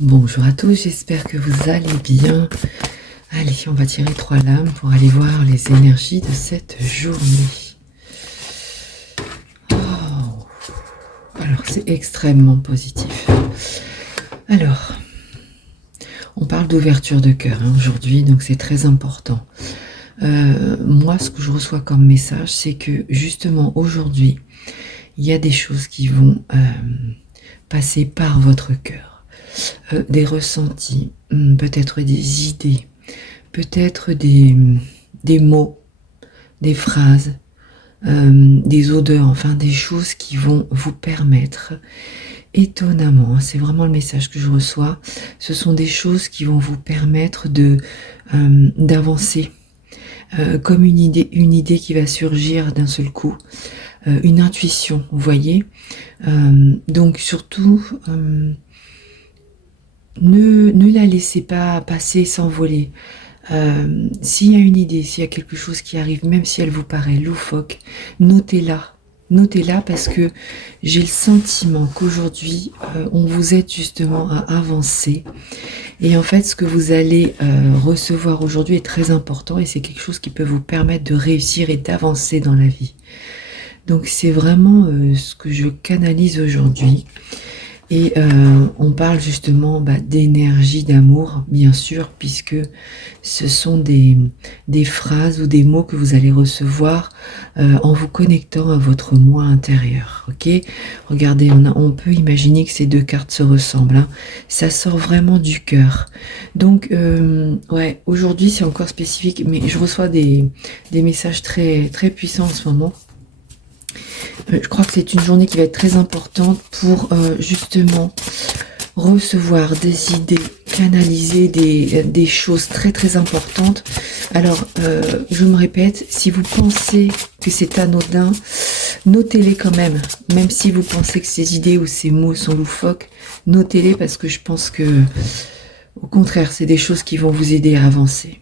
Bonjour à tous, j'espère que vous allez bien. Allez, on va tirer 3 lames pour aller voir les énergies de cette journée. Oh. Alors, c'est extrêmement positif. Alors, on parle d'ouverture de cœur aujourd'hui, donc c'est très important. Moi, ce que je reçois comme message, c'est que justement aujourd'hui, il y a des choses qui vont passer par votre cœur. Des ressentis, peut-être des idées, peut-être des mots, des phrases, des odeurs, enfin des choses qui vont vous permettre, étonnamment, c'est vraiment le message que je reçois, ce sont des choses qui vont vous permettre d'avancer, comme une idée qui va surgir d'un seul coup, une intuition, vous voyez. Donc surtout, ne la laissez pas passer, s'envoler. S'il y a une idée, s'il y a quelque chose qui arrive, même si elle vous paraît loufoque, notez-la. Notez-la parce que j'ai le sentiment qu'aujourd'hui, on vous aide justement à avancer. Et en fait, ce que vous allez recevoir aujourd'hui est très important et c'est quelque chose qui peut vous permettre de réussir et d'avancer dans la vie. Donc c'est vraiment ce que je canalise aujourd'hui. Et on parle justement d'énergie, d'amour, bien sûr, puisque ce sont des phrases ou des mots que vous allez recevoir en vous connectant à votre moi intérieur. Ok, regardez, on peut imaginer que ces deux cartes se ressemblent. Ça sort vraiment du cœur. Donc, ouais, aujourd'hui c'est encore spécifique, mais je reçois des messages très, très puissants en ce moment. Je crois que c'est une journée qui va être très importante pour justement recevoir des idées, canaliser des choses très très importantes. Alors, je me répète, si vous pensez que c'est anodin, notez-les quand même. Même si vous pensez que ces idées ou ces mots sont loufoques, notez-les parce que je pense que, au contraire, c'est des choses qui vont vous aider à avancer.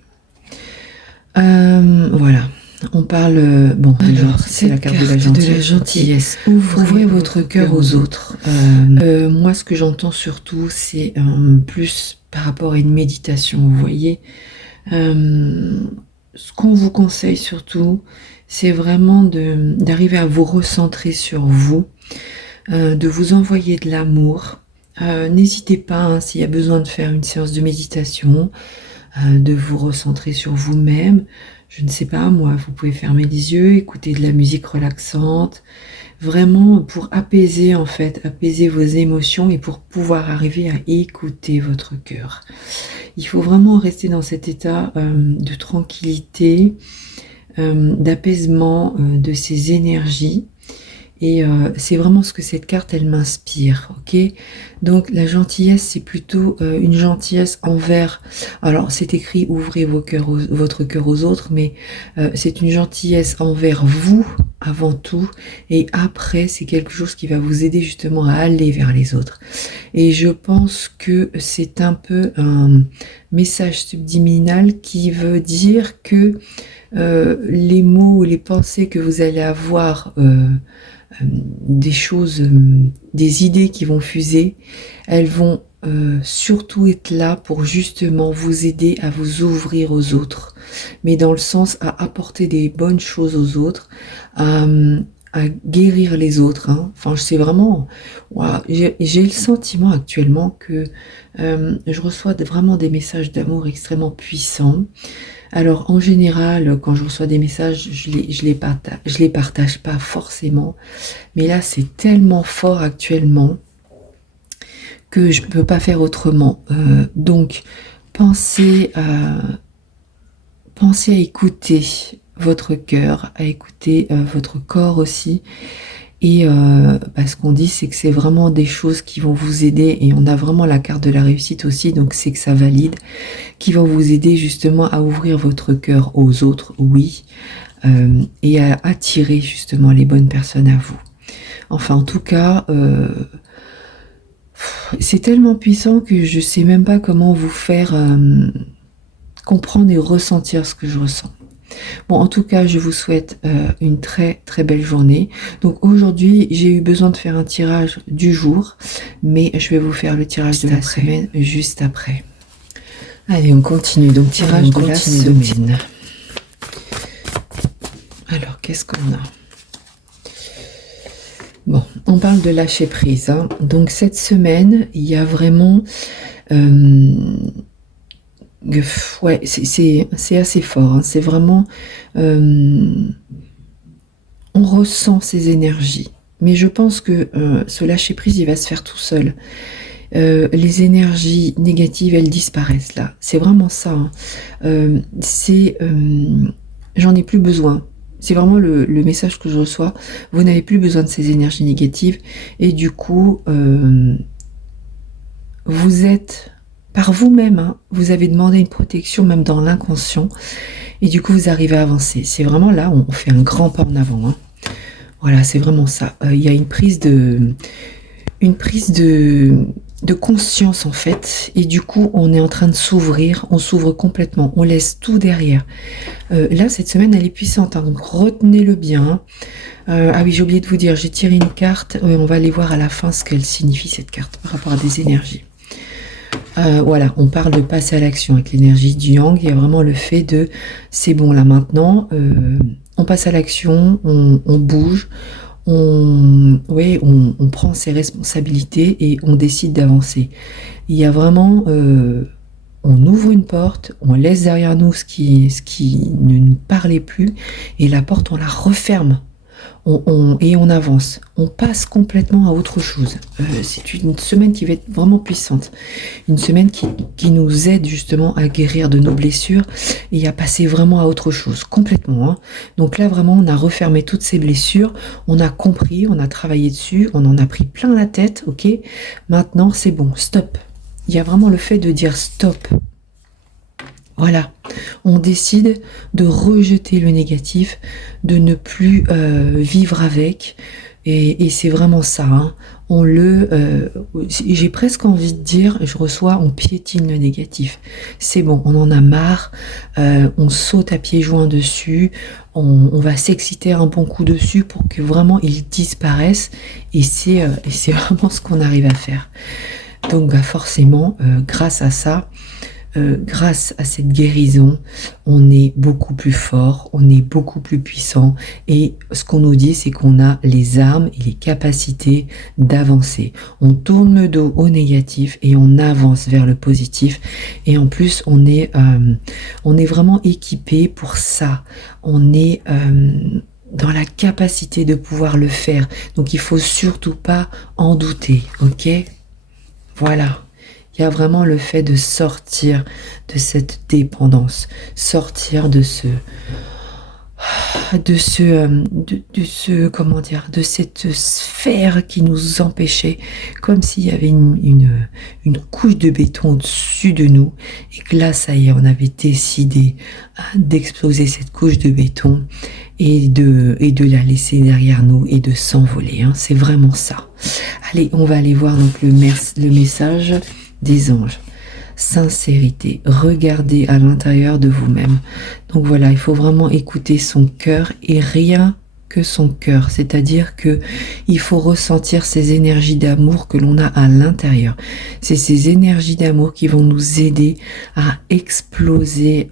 Voilà. On parle, bon, alors c'est la carte de la gentillesse. Ouvrez votre cœur aux autres. Moi, ce que j'entends surtout, c'est plus par rapport à une méditation, vous voyez. Ce qu'on vous conseille surtout, c'est vraiment d'arriver à vous recentrer sur vous, de vous envoyer de l'amour. N'hésitez pas, s'il y a besoin de faire une séance de méditation, de vous recentrer sur vous-même. Je ne sais pas, moi, vous pouvez fermer les yeux, écouter de la musique relaxante, vraiment pour apaiser en fait, apaiser vos émotions et pour pouvoir arriver à écouter votre cœur. Il faut vraiment rester dans cet état de tranquillité, d'apaisement de ces énergies. Et c'est vraiment ce que cette carte, elle m'inspire, ok. Donc la gentillesse, c'est plutôt une gentillesse envers... Alors c'est écrit « Ouvrez votre cœur aux autres », mais c'est une gentillesse envers vous avant tout. Et après, c'est quelque chose qui va vous aider justement à aller vers les autres. Et je pense que c'est un peu un message subliminal qui veut dire que les mots ou les pensées que vous allez avoir... des choses, des idées qui vont fuser, elles vont surtout être là pour justement vous aider à vous ouvrir aux autres, mais dans le sens à apporter des bonnes choses aux autres, à guérir les autres. Enfin, je sais vraiment, wow, j'ai le sentiment actuellement que je reçois vraiment des messages d'amour extrêmement puissants. Alors en général, quand je reçois des messages, je les partage pas forcément. Mais là, c'est tellement fort actuellement que je ne peux pas faire autrement. Donc, pensez à écouter votre cœur, à écouter votre corps aussi. Et ce qu'on dit, c'est que c'est vraiment des choses qui vont vous aider, et on a vraiment la carte de la réussite aussi, donc c'est que ça valide, qui vont vous aider justement à ouvrir votre cœur aux autres, oui, et à attirer justement les bonnes personnes à vous. Enfin, en tout cas, c'est tellement puissant que je ne sais même pas comment vous faire comprendre et ressentir ce que je ressens. Bon, en tout cas, je vous souhaite une très très belle journée. Donc aujourd'hui, j'ai eu besoin de faire un tirage du jour, mais je vais vous faire le tirage de la semaine juste après. Allez, on continue. Donc tirage de la semaine. Alors, qu'est-ce qu'on a? Bon, on parle de lâcher prise. Hein. Donc cette semaine, il y a vraiment... ouais, c'est assez fort. Hein. C'est vraiment... on ressent ces énergies. Mais je pense que ce lâcher prise, il va se faire tout seul. Les énergies négatives, elles disparaissent là. C'est vraiment ça. Hein. J'en ai plus besoin. C'est vraiment le message que je reçois. Vous n'avez plus besoin de ces énergies négatives. Et du coup, vous êtes, par vous-même, hein, vous avez demandé une protection, même dans l'inconscient. Et du coup, vous arrivez à avancer. C'est vraiment là, on fait un grand pas en avant. Hein. Voilà, c'est vraiment ça. Il y a une prise de conscience en fait, et du coup on est en train de s'ouvrir, on s'ouvre complètement, on laisse tout derrière. Là cette semaine elle est puissante, hein, donc retenez-le bien. Ah oui, j'ai oublié de vous dire, j'ai tiré une carte, on va aller voir à la fin ce qu'elle signifie cette carte par rapport à des énergies. Voilà, on parle de passer à l'action avec l'énergie du Yang. Il y a vraiment le fait de c'est bon là maintenant, on passe à l'action, on bouge, on prend ses responsabilités et on décide d'avancer. Il y a vraiment, on ouvre une porte, on laisse derrière nous ce qui ne nous parlait plus, et la porte on la referme. Et on avance, on passe complètement à autre chose. C'est une semaine qui va être vraiment puissante, une semaine qui nous aide justement à guérir de nos blessures et à passer vraiment à autre chose, complètement. Hein. Donc là vraiment on a refermé toutes ces blessures, on a compris, on a travaillé dessus, on en a pris plein la tête, ok. Maintenant c'est bon, stop. Il y a vraiment le fait de dire stop. Voilà, on décide de rejeter le négatif, de ne plus vivre avec, et c'est vraiment ça. Hein. J'ai presque envie de dire, je reçois, on piétine le négatif. C'est bon, on en a marre, on saute à pieds joints dessus, on va s'exciter un bon coup dessus pour que vraiment il disparaisse, et c'est vraiment ce qu'on arrive à faire. Donc bah, forcément, grâce à ça, grâce à cette guérison, on est beaucoup plus fort, on est beaucoup plus puissant, et ce qu'on nous dit, c'est qu'on a les armes et les capacités d'avancer. On tourne le dos au négatif et on avance vers le positif, et en plus on est vraiment équipé pour ça. On est dans la capacité de pouvoir le faire, donc il faut surtout pas en douter, ok? Voilà. Il y a vraiment le fait de sortir de cette dépendance, sortir de cette sphère qui nous empêchait, comme s'il y avait une couche de béton au-dessus de nous, et que là, ça y est, on avait décidé d'exploser cette couche de béton et de la laisser derrière nous et de s'envoler. Hein. C'est vraiment ça. Allez, on va aller voir donc le message des anges. Sincérité, regardez à l'intérieur de vous-même. Donc voilà, il faut vraiment écouter son cœur et rien que son cœur, c'est-à-dire que il faut ressentir ces énergies d'amour que l'on a à l'intérieur. C'est ces énergies d'amour qui vont nous aider à exploser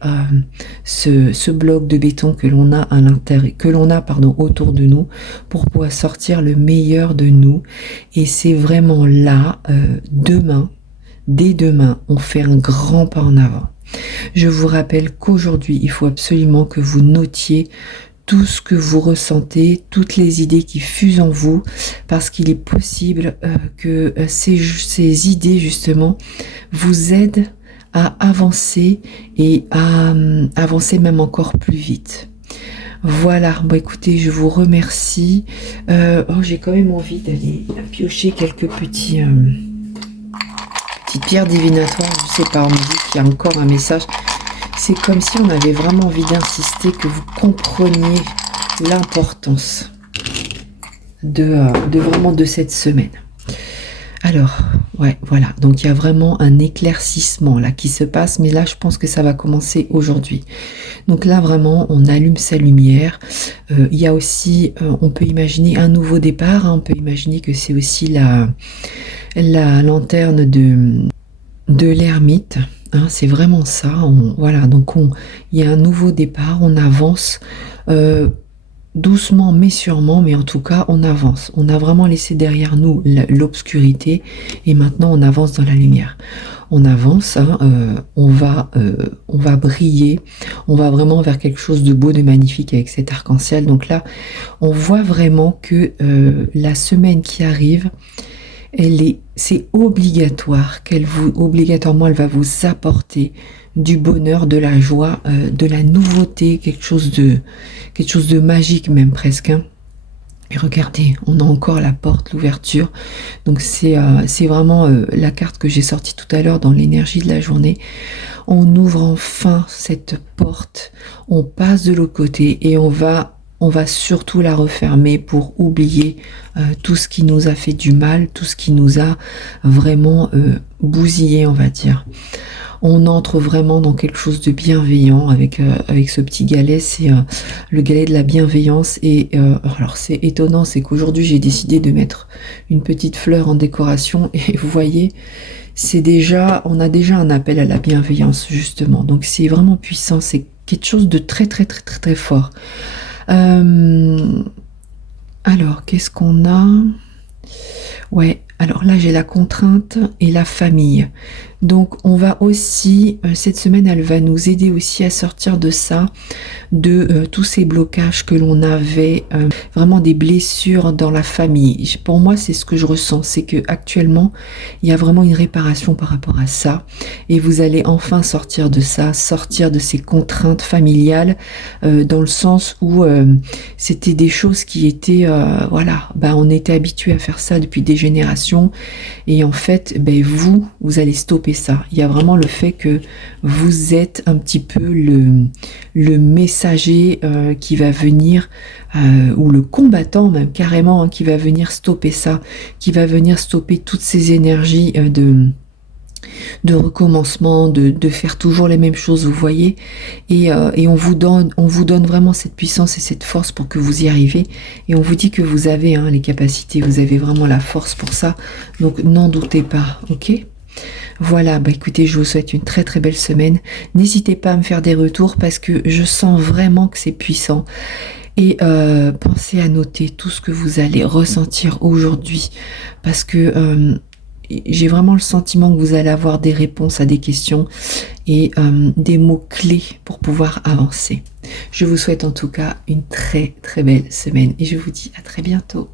ce bloc de béton que l'on a à l'intérieur, autour de nous, pour pouvoir sortir le meilleur de nous. Et c'est vraiment là, dès demain, on fait un grand pas en avant. Je vous rappelle qu'aujourd'hui, il faut absolument que vous notiez tout ce que vous ressentez, toutes les idées qui fusent en vous, parce qu'il est possible que ces idées, justement, vous aident à avancer et à avancer même encore plus vite. Voilà, bon écoutez, je vous remercie. J'ai quand même envie d'aller piocher quelques petites pierres divinatoires, je sais pas, on me dit qu'il y a encore un message. C'est comme si on avait vraiment envie d'insister, que vous compreniez l'importance de cette semaine. Alors, Ouais, voilà. Donc il y a vraiment un éclaircissement là qui se passe, mais là je pense que ça va commencer aujourd'hui. Donc là vraiment, on allume sa lumière. Il y a aussi, on peut imaginer un nouveau départ, hein. On peut imaginer que c'est aussi la lanterne de l'ermite. Hein, c'est vraiment ça. Voilà, donc il y a un nouveau départ, on avance. euh, Doucement mais sûrement, mais en tout cas on avance. On a vraiment laissé derrière nous l'obscurité et maintenant on avance dans la lumière. On avance, hein, on va briller, on va vraiment vers quelque chose de beau, de magnifique avec cet arc-en-ciel. Donc là, on voit vraiment que la semaine qui arrive, c'est obligatoire obligatoirement, elle va vous apporter du bonheur, de la joie, de la nouveauté, quelque chose de magique même presque. Hein. Et regardez, on a encore la porte, l'ouverture. Donc c'est vraiment la carte que j'ai sortie tout à l'heure dans l'énergie de la journée. On ouvre enfin cette porte, on passe de l'autre côté et on va surtout la refermer pour oublier tout ce qui nous a fait du mal, tout ce qui nous a vraiment bousillé, on va dire. On entre vraiment dans quelque chose de bienveillant avec ce petit galet, c'est le galet de la bienveillance. Et alors c'est étonnant, c'est qu'aujourd'hui j'ai décidé de mettre une petite fleur en décoration et vous voyez, on a déjà un appel à la bienveillance justement. Donc c'est vraiment puissant, c'est quelque chose de très très très très très fort. Alors, qu'est-ce qu'on a? Ouais, alors là j'ai la contrainte et la famille. Donc on va aussi, cette semaine elle va nous aider aussi à sortir de ça, de tous ces blocages que l'on avait, vraiment des blessures dans la famille. Pour moi c'est ce que je ressens, c'est que actuellement il y a vraiment une réparation par rapport à ça et vous allez enfin sortir de ça, sortir de ces contraintes familiales, dans le sens où c'était des choses qui étaient, voilà, ben on était habitué à faire ça depuis des générations et en fait ben vous allez stopper ça. Il y a vraiment le fait que vous êtes un petit peu le messager qui va venir, ou le combattant même carrément, hein, qui va venir stopper ça, qui va venir stopper toutes ces énergies de recommencement, de faire toujours les mêmes choses, vous voyez, et on vous donne vraiment cette puissance et cette force pour que vous y arrivez, et on vous dit que vous avez les capacités, vous avez vraiment la force pour ça, donc n'en doutez pas, ok? Voilà, bah écoutez, je vous souhaite une très très belle semaine. N'hésitez pas à me faire des retours parce que je sens vraiment que c'est puissant. Et pensez à noter tout ce que vous allez ressentir aujourd'hui parce que j'ai vraiment le sentiment que vous allez avoir des réponses à des questions et des mots clés pour pouvoir avancer. Je vous souhaite en tout cas une très très belle semaine et je vous dis à très bientôt.